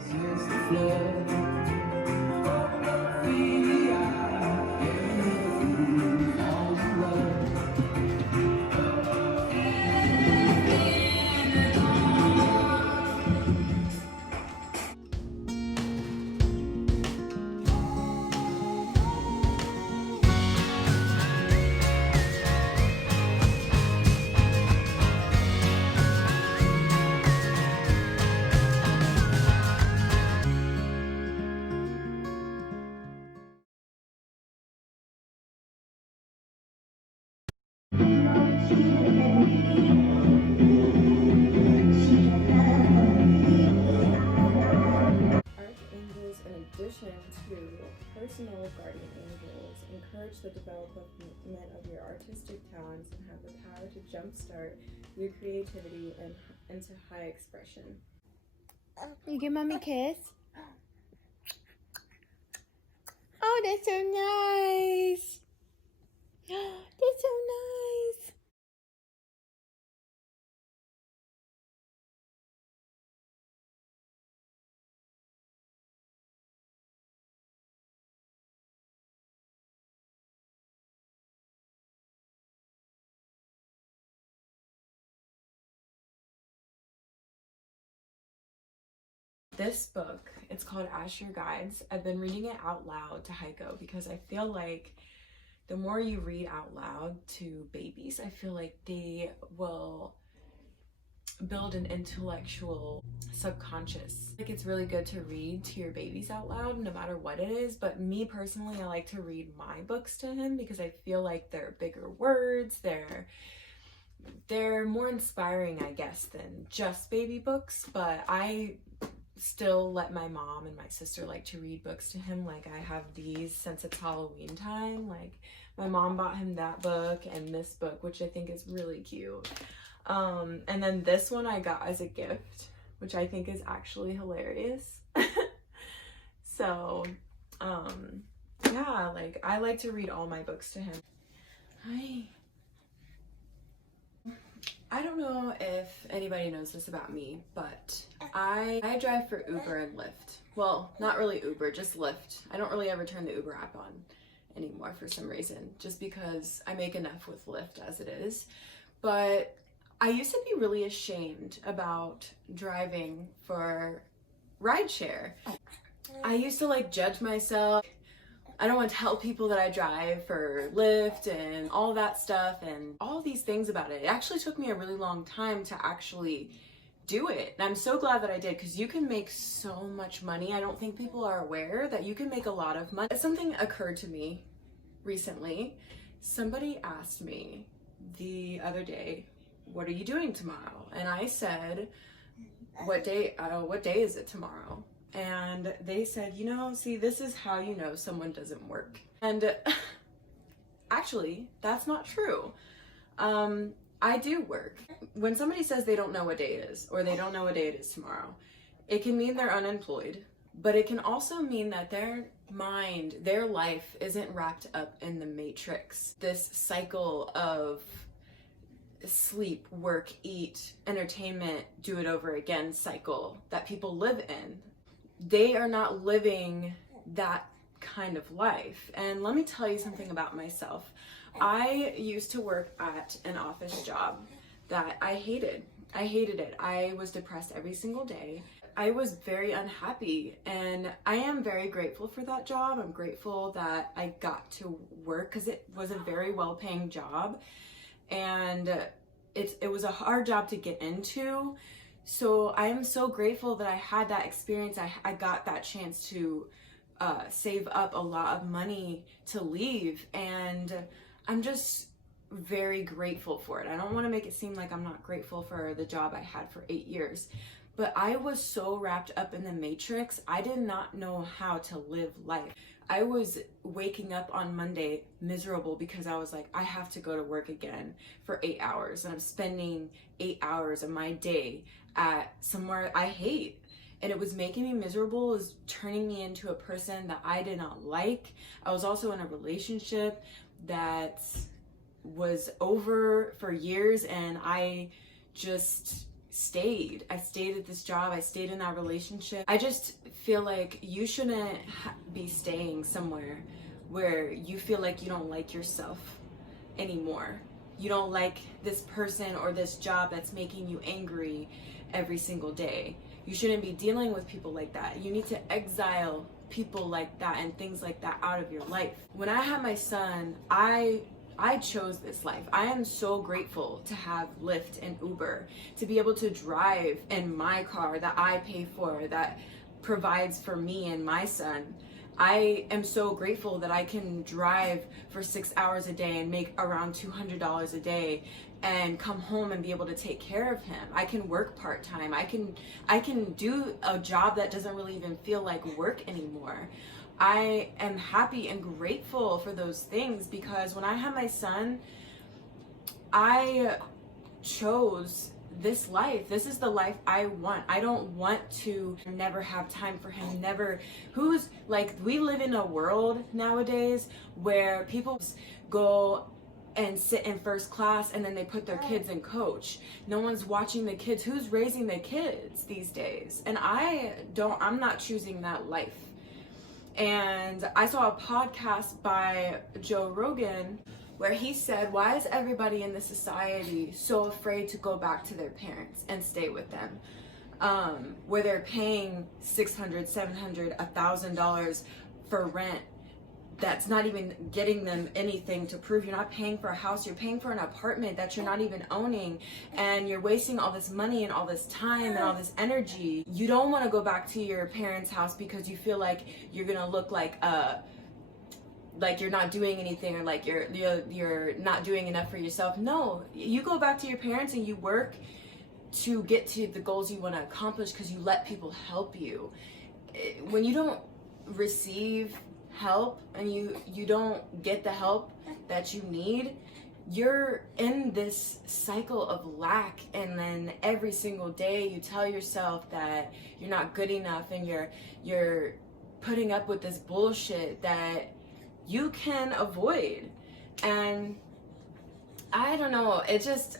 Since the flood, the eye, and falls in love. Archangels, in addition to personal guardian angels, encourage the development of your artistic talents and have the power to jumpstart your creativity and into high expression. You give mommy a kiss? Oh, that's so nice! That's so nice! This book, it's called Ash Your Guides. I've been reading it out loud to Heiko because I feel like the more you read out loud to babies, I feel like they will build an intellectual subconscious. Like, it's really good to read to your babies out loud no matter what it is, but me personally, I like to read my books to him because I feel like they're bigger words, they're more inspiring, I guess, than just baby books. But I still let my mom and my sister like to read books to him. Like, I have these since it's Halloween time. Like, my mom bought him that book and this book, which I think is really cute. And then this one I got as a gift, which I think is actually hilarious. So, yeah, like, I like to read all my books to him. Hi. I don't know if anybody knows this about me, but I drive for Uber and Lyft. Well, not really Uber, just Lyft. I don't really ever turn the Uber app on anymore for some reason, just because I make enough with Lyft as it is. But I used to be really ashamed about driving for rideshare. I used to like judge myself. I don't want to tell people that I drive for Lyft and all that stuff and all these things about it. It actually took me a really long time to actually do it. And I'm so glad that I did, because you can make so much money. I don't think people are aware that you can make a lot of money. Something occurred to me recently. Somebody asked me the other day, what are you doing tomorrow? And I said, what day is it tomorrow? And they said, you know, see, this is how you know someone doesn't work. And actually, that's not true. I do work. When somebody says they don't know what day it is, or they don't know what day it is tomorrow, it can mean they're unemployed, but it can also mean that their mind, their life isn't wrapped up in the matrix. This cycle of sleep, work, eat, entertainment, do it over again cycle that people live in. They are not living that kind of life. And let me tell you something about myself. I used to work at an office job that I hated. I hated it. I was depressed every single day. I was very unhappy, and I am very grateful for that job. I'm grateful that I got to work because it was a very well-paying job, and it was a hard job to get into. So I am so grateful that I had that experience. I got that chance to save up a lot of money to leave, and I'm just very grateful for it. I don't want to make it seem like I'm not grateful for the job I had for 8 years, but I was so wrapped up in the matrix, I did not know how to live life. I was waking up on Monday miserable because I was like, I have to go to work again for 8 hours, and I'm spending 8 hours of my day at somewhere I hate. And it was making me miserable. It was turning me into a person that I did not like. I was also in a relationship that was over for years, and I just stayed. I stayed at this job. I stayed in that relationship. I just feel like you shouldn't be staying somewhere where you feel like you don't like yourself anymore. You don't like this person or this job that's making you angry every single day. You shouldn't be dealing with people like that. You need to exile people like that and things like that out of your life. When I had my son, I chose this life. I am so grateful to have Lyft and Uber, to be able to drive in my car that I pay for, that provides for me and my son. I am so grateful that I can drive for 6 hours a day and make around $200 a day and come home and be able to take care of him. I can work part-time. I can do a job that doesn't really even feel like work anymore. I am happy and grateful for those things because when I had my son, I chose this life. This is the life I want. I don't want to never have time for him. Never. Who's like, we live in a world nowadays where people go and sit in first class and then they put their kids in coach. No one's watching the kids. Who's raising the kids these days? And I'm not choosing that life. And I saw a podcast by Joe Rogan where he said, why is everybody in this society so afraid to go back to their parents and stay with them? Where they're paying $600, $700, $1,000 for rent that's not even getting them anything to prove. You're not paying for a house, you're paying for an apartment that you're not even owning, and you're wasting all this money and all this time and all this energy. You don't want to go back to your parents' house because you feel like you're gonna look like you're not doing anything, or like you're not doing enough for yourself. No, you go back to your parents and you work to get to the goals you want to accomplish because you let people help you. When you don't receive help and you don't get the help that you need, you're in this cycle of lack, and then every single day you tell yourself that you're not good enough and you're putting up with this bullshit that you can avoid. And I don't know,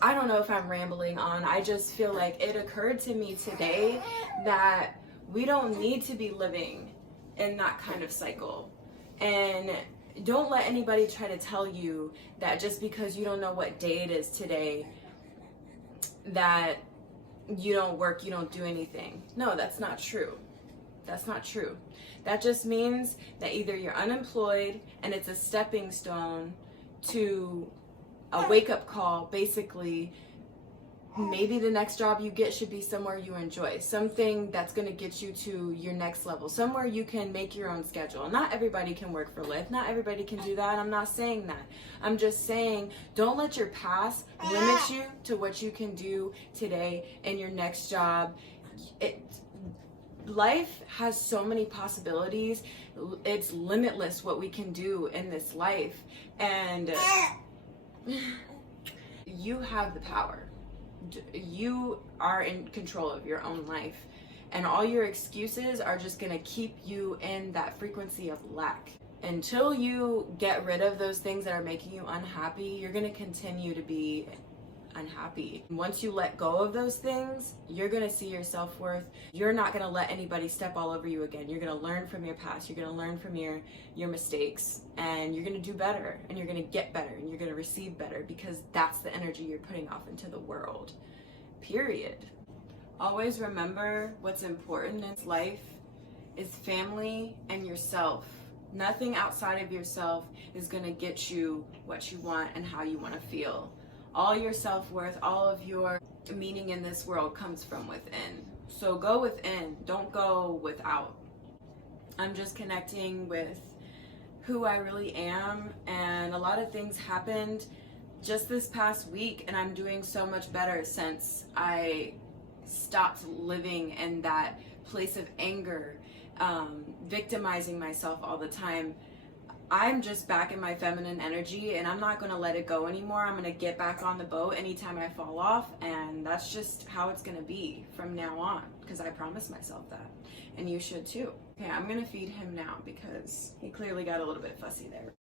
I don't know if I'm rambling on. I just feel like it occurred to me today that we don't need to be living in that kind of cycle. And don't let anybody try to tell you that just because you don't know what day it is today, that you don't work, you don't do anything. No, that's not true. That's not true. That just means that either you're unemployed and it's a stepping stone to a wake-up call. Basically, maybe the next job you get should be somewhere you enjoy, something that's going to get you to your next level, somewhere you can make your own schedule. Not everybody can work for Lyft. Not everybody can do that. I'm not saying that. I'm just saying, don't let your past limit you to what you can do today in your next job. Life has so many possibilities. It's limitless what we can do in this life. And you have the power. You are in control of your own life, and all your excuses are just going to keep you in that frequency of lack. Until you get rid of those things that are making you unhappy, you're going to continue to be unhappy. Once you let go of those things, you're going to see your self-worth. You're not going to let anybody step all over you again. You're going to learn from your past. You're going to learn from your mistakes, and you're going to do better, and you're going to get better, and you're going to receive better, because that's the energy you're putting off into the world. Period. Always remember, what's important in life is family and yourself. Nothing outside of yourself is going to get you what you want and how you want to feel. All your self-worth, all of your meaning in this world comes from within. So go within, don't go without. I'm just connecting with who I really am, and a lot of things happened just this past week, and I'm doing so much better since I stopped living in that place of anger, victimizing myself all the time. I'm just back in my feminine energy, and I'm not going to let it go anymore. I'm going to get back on the boat anytime I fall off, and that's just how it's going to be from now on, because I promised myself that, and you should too. Okay, I'm going to feed him now because he clearly got a little bit fussy there.